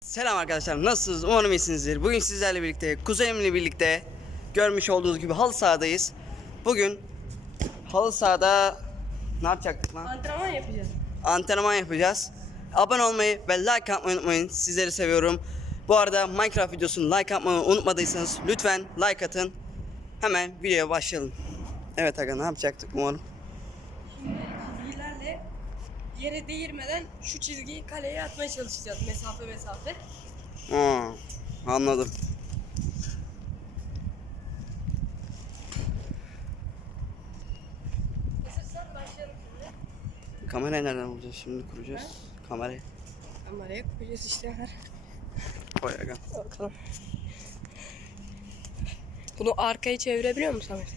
Selam arkadaşlar nasılsınız umarım iyisinizdir. Bugün sizlerle birlikte kuzenimle birlikte görmüş olduğunuz gibi halı sahadayız. Bugün halı sahada ne yapacaktık lan? Antrenman yapacağız. Antrenman yapacağız. Abone olmayı ve like atmayı unutmayın. Sizleri seviyorum. Bu arada Minecraft videosunu like atmayı unutmadıysanız lütfen like atın. Hemen videoya başlayalım. Evet aga ne yapacaktık umarım. Yere değirmeden şu çizgiyi kaleye atmaya çalışacağız. Mesafe mesafe. Aa, anladım. Hazırsan başlayalım şimdi. Kamerayı nereden bulacağız şimdi kuracağız? Kamerayı. Kameraya koyacağız işte. Koy aga. Bakalım. Bunu arkaya çevirebiliyor musun Samet?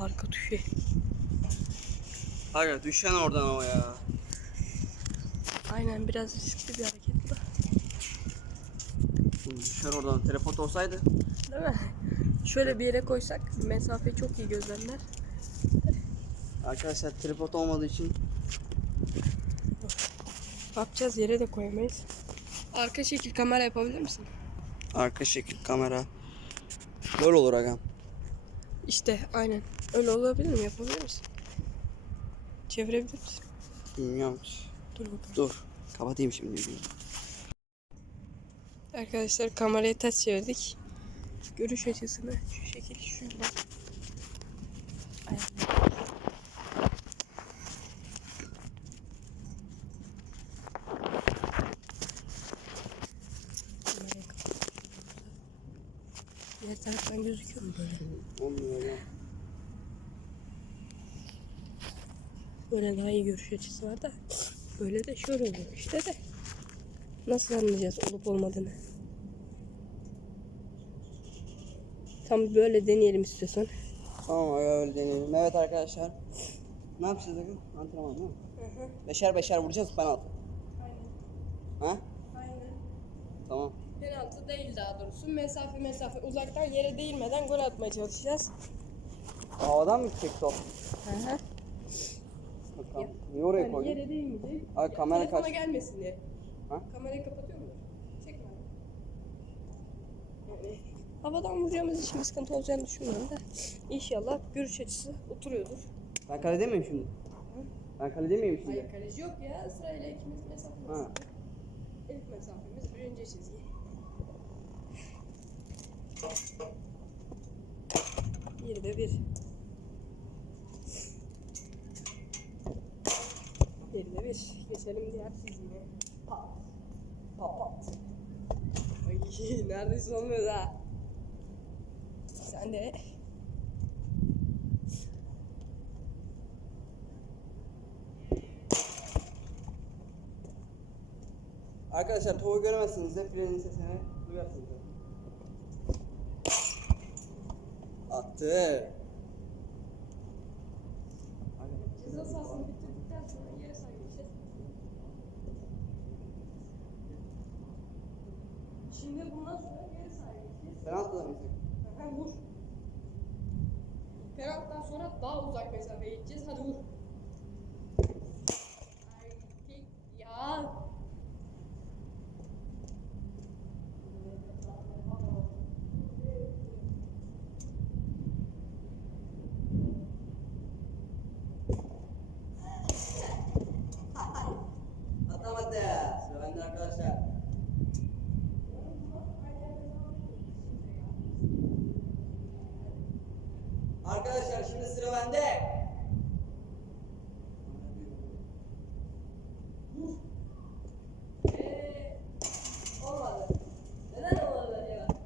Arka tuşu. Aga düşen oradan o ya. Aynen biraz riskli bir hareket bu da. Düşer oradan. Teleport olsaydı. Değil mi? Şöyle bir yere koysak mesafeyi çok iyi gözlemler. Arkadaşlar tripod olmadığı için Ne yapacağız? Yere de koyamayız. Arka şekil kamera yapabilir misin? arka şekil kamera. Böyle olur agam. İşte aynen. Öyle olabilir mi? Yapabilir misin? Çevirebilir misin? Bilmiyorum. Dur bakalım. Dur. Kapatayım şimdi. videoyu. Arkadaşlar kamerayı ters çevirdik. Görüş açısını şu şekil şuradan. Diğer taraftan gözüküyor mu böyle? Olmuyor ya. Böyle daha iyi görüş açısı var da böyle de şöyle oluyor işte de. Nasıl anlayacağız olup olmadığını? Tam böyle deneyelim istiyorsan. Tamam öyle deneyelim. Evet arkadaşlar. Ne yapacağız agam? Antrenman değil mi? Beşer beşer vuracağız penaltı. Ha? Aynen. Tamam. Penaltı değil daha doğrusu. Mesafe mesafe uzaktan yere değilmeden gol atmaya çalışacağız. Havadan mı gidecek top? Hı hı. Niye oraya Yani koydun? yere değmeyecek. Ay, kamera telefona kaç- gelmesin diye. Ha? Kamerayı kapatıyor musun? Çekme. Yani havadan vuracağımız için bir sıkıntı olacağını düşünmüyorum da. İnşallah görüş açısı oturuyordur. Ben kalede miyim şimdi? Ben kalede miyim şimdi? Hayır kaleci yok ya. Sırayla ikimiz mesafe Ha. İlk mesafemiz birinci çizgi. De bir. Bir. Geçelim diğer çizgiye. Pat. Pat pat. Ay neredeyse olmuyor ha. Sen de Arkadaşlar topu göremezsiniz de frenin sesini duyarsınız. Attı. ceza sahasını bitirdikten sonra yere saygılayacağız. Şimdi bundan sonra yere saygılayacağız. Penaltı da mı gidecek? Hemen vur. Penaltıdan sonra daha uzak mesafeye gideceğiz. Hadi vur. Ay, tek- ya. Atamadı. Sıra bende arkadaşlar. Arkadaşlar şimdi sıra bende. Eee, olmadı. Neden olmadı acaba?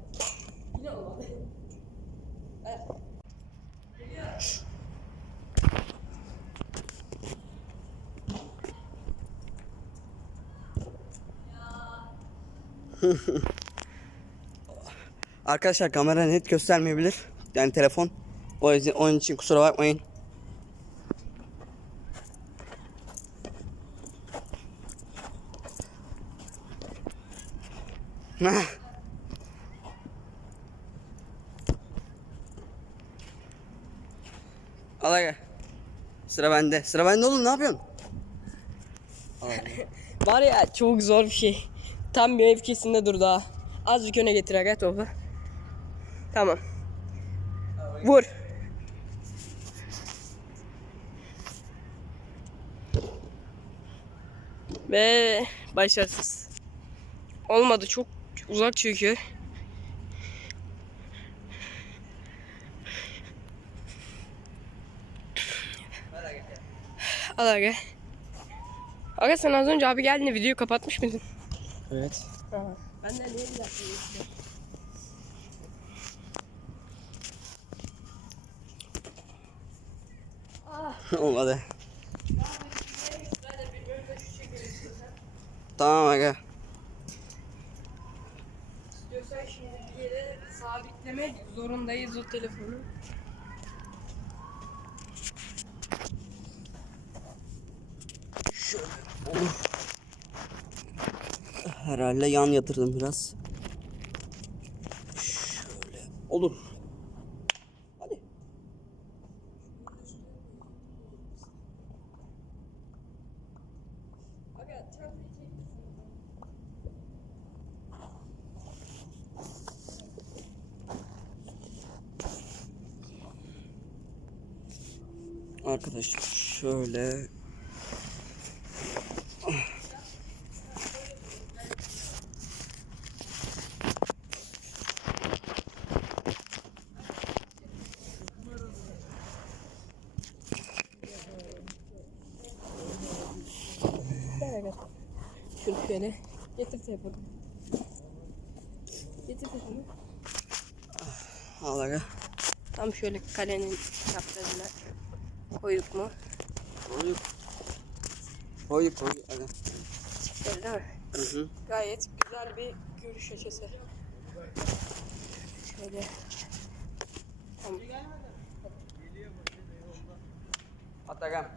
Yine olmadı. Evet. Geliyor. Arkadaşlar kamera net göstermeyebilir. Yani telefon. O yüzden onun için kusura bakmayın. Al aga. Sıra bende. Sıra bende oğlum ne yapıyorsun? Var ya çok zor bir şey. Tam bir mevkisinde dur daha. Azıcık öne getir aga topu. Tamam. Vur. Ve başarısız. Olmadı çok uzak çünkü. Al aga. Aga sen az önce abi geldiğinde videoyu kapatmış mıydın? Evet. Ben de niye dakika Olmadı. Tamam aga. İstiyorsan şimdi bir yere sabitlemek zorundayız o telefonu. Herhalde yan yatırdım biraz. Şöyle. Olur. Arkadaşlar şöyle. Şunu şöyle. Getir telefonu. Getir telefonu. Al aga. Tam şöyle kalenin çaprazına koyduk mu? Koyduk koyduk aga. Böyle değil mi? Hı hı. Gayet güzel bir görüş açısı. Şöyle. Tamam. At aga.